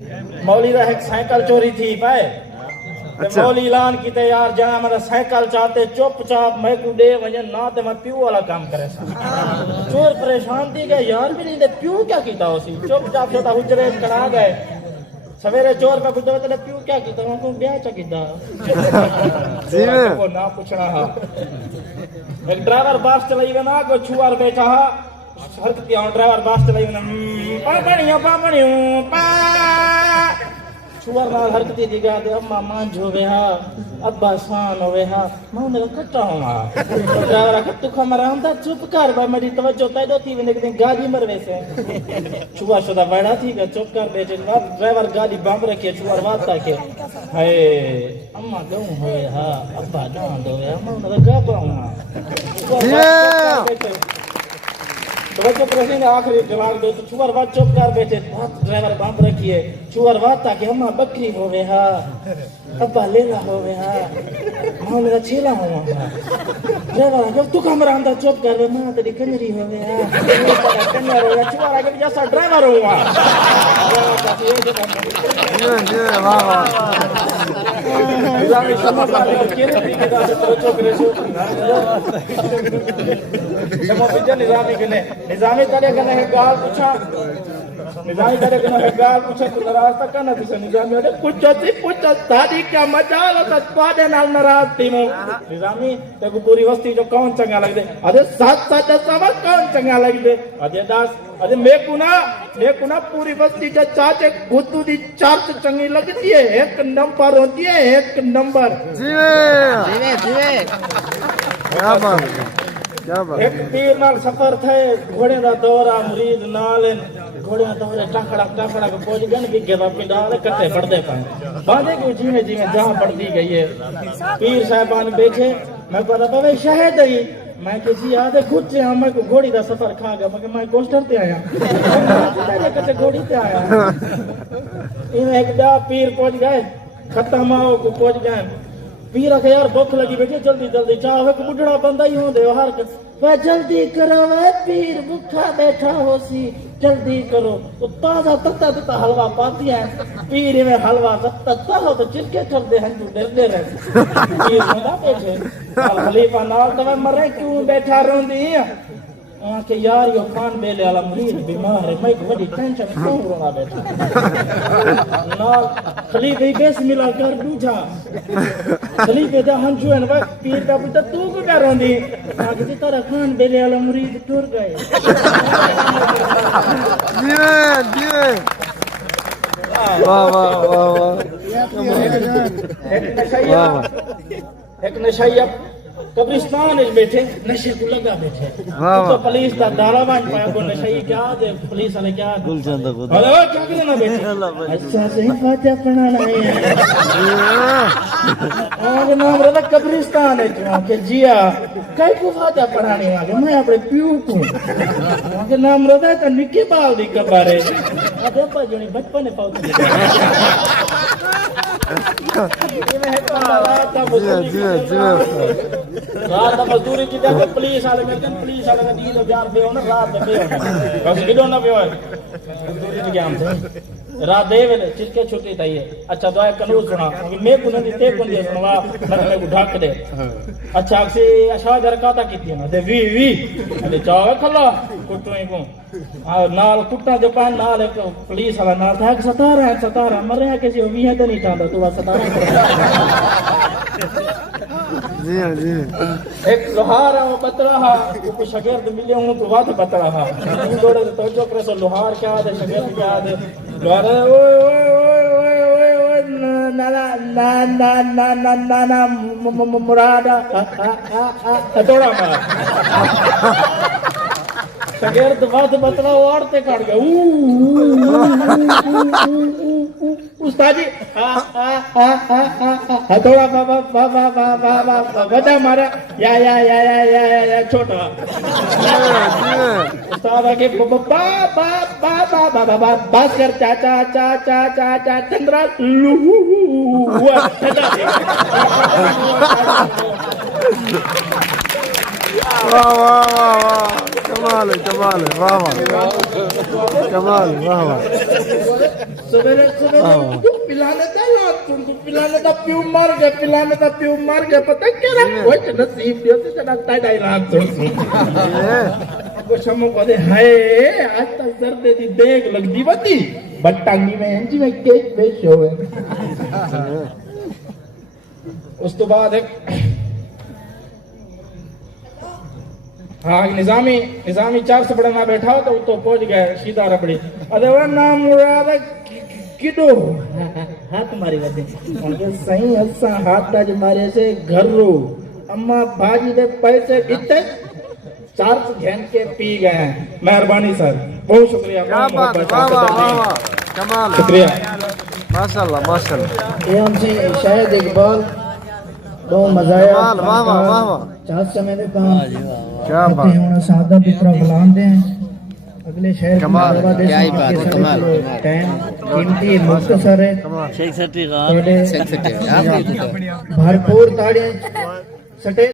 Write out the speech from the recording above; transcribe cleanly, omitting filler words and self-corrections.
मौली रा एक साइकिल चोरी थी पाए। अच्छा। मौली ऐलान कीते यार जना मेरा साइकिल चाहते चुपचाप मैं को दे वजन ना ते मैं प्यू वाला काम करे सा। चोर परेशान थी गए यार भी नहीं दे प्यू क्या कीता उसी चुपचाप छोटा हुजरे करा गए। सवेरे चोर पे बुझे तेरे प्यू क्या कीता उनको ब्याह चा कीता। जी में को ना पूछना हा। एक ड्राइवर बस चलाई ना को छुआर बैठा हा। सड़क पे ड्राइवर बस चलाई ना पापणियो पा छुआर नाल हरकती दिगा दे अम्मा मान जोवे हा अब्बा शान होवे हा मैं मेरा कट्टा हुआ ड्राइवर का तू खमरा हमदा चुप कर भाई मेरी तवज्जो तैदो थी ने कदे गाड़ी मरवे से छुआ शुदा बड़ा थी का चुप कर बैठे ड्राइवर गाड़ी बम रखे छुआर वाता के हाय अम्मा गऊ होवे हा अब्बा डांड होवे मैं मेरा गाबा हुआ तो बच्चों प्रश्न आखिरी जवाब दो तो छुआर बात चुप कर बैठे बात ड्राइवर बम रखिए छुआर बात ताकि अम्मा बकरी होवे हा अब्बा लेला होवे हा मां मेरा चेला हुआ ड्राइवर जब तू कमरा अंदर चुप कर मां तेरी कन्हरी होवे हा कन्हर होवे छुआर आगे जैसा ड्राइवर हुआ जी वाह वाह इलामी समझ आ रहे के तरीके का सोचो करे सो समझ बिजन निजामी कने निजामी करे कने है गाल पूछा निजामी करे कने है गाल पूछा तो नाराज तक ना दिस निजामी अरे पूछ दादी क्या मजाल होता स्वादे नाल नाराज थी मो निजामी ते को पूरी वस्ती जो कौन चंगा लग दे अरे साथ साथ सब कौन चंगा लग दे अरे दास अरे मैं कुना पूरी वस्ती जो चाचे गुद्दू दी चार्च चंगी लगती है एक नंबर होती है एक नंबर जीवे क्या बात एक पीर नाल सफर थे घोड़े दा दौरा मुरीद नाल घोड़े दा दौरे टाकड़ा को पहुंच गन भी गेदा पिंडाल कट्टे पड़दे पाए बांधे को जीवे जहां पड़ती गई है पीर साहबान बैठे मैं पता पावे शायद ही मैं किसी याद है खुद से मैं को घोड़ी दा सफर खा गया मैं कोस्टर ते आया मैं कटे घोड़ी ते आया इन एक दा पीर पहुंच गए खत्म आओ को पहुंच गए पीर के यार भूख लगी बैठी जल्दी चाह है बुढ़ड़ा बंदा ही होंदे हर वे जल्दी करो वे पीर भूखा बैठा होसी जल्दी करो तो ताजा तत्ता हलवा पाती है पीर में हलवा तत्ता हो तो चिरके कर दे हैं तू डरदे रहे पीर ना बैठे खलीफा नाल तवे मरे क्यों बैठा रोंदी के यार यो खान बेले वाला मुरीद बीमार है मैं बड़ी टेंशन क्यों रोना बैठा ना खलीफे बेस मिला कर दूजा खलीफे दा हंजू है ना पीर का पुत्र तू को कर रोंदी आगे की तरह खान बेले वाला मुरीद टूर गए जीवे वाह वाह वाह एक नशैया कब्रिस्तान में बैठे नशे को लगा बैठे तो पुलिस का दारा बांध पाया को नशे क्या दे पुलिस वाले क्या गुलशन को हेलो क्या करना बैठे अच्छा सही फातिहा पढ़ाना है और नाम रहा कब्रिस्तान है के जिया कई को फातिहा पढ़ाने वाले मैं अपने प्यू को के नाम रहा तो निके बाल दी कब्र है अबे पजनी बचपन में पाउती रात मजदूरी की देखो पुलिस वाले का दी तो यार पे हो ना रात में पे बस किलो ना पे हो मजदूरी की काम थे रात दे वेले चिरके छुट्टी थई है अच्छा तो कानून सुना मैं को नहीं ते को दे सुनवा मैं को ढक दे अच्छा से अशा दरकाता कीती ना ते वी अरे चावे खला कुटोई को आ नाल कुट्टा जो पान नाल एक पुलिस वाला नाल था 17 मरे के जी वी है तो नहीं चाहता तू 17 जी एक लोहार है बतरा को शागिर्द मिले हूं तो बात बतरा दौड़े तो जो करे सो लोहार क्या है शागिर्द क्या है लोहार ओए ना मुरादा दौड़ा मार शागिर्द बात बतरा औरते काट गया उस्ताद जी थोड़ा बाबा बता मारा या छोटा उस्ताद आके बाबा बस कर चाचा चंद्रा वाह कमाल है वाह वाह कमाल वाह वाह सवेरे सवेरे क्यों पिलाने का यार तुमको पिलाने का प्यू मर गया पता क्या वो नसीब दियो से जना ताई रात तुम को शमो को दे हाय आज तक दर्द दी देख लगदी बती बट्टांगी में जी में केक पेश होवे उस तो बाद हाँ निजामी 4 से बड़ा ना बैठा हो तो पहुंच गए सीधा रबड़ी अरे वो नाम मुराद किडो हाँ तुम्हारी बातें सही असा हाथ ताज मारे से घर रो अम्मा भाजी दे पैसे इतने 4 घेन के पी गए मेहरबानी सर बहुत शुक्रिया क्या बात वाह वाह वाह कमाल शुक्रिया माशाल्लाह ये हमसे शायद इकबाल बहुत मजा आया वाह वाह वाह वाह चार समय में काम क्या बात होना सादा पितरा गुलाम दे अगले शहर कमाल क्या ही बात है कमाल टाइम कीमती मुख्तसर है कमाल भरपूर ताड़ियां सटे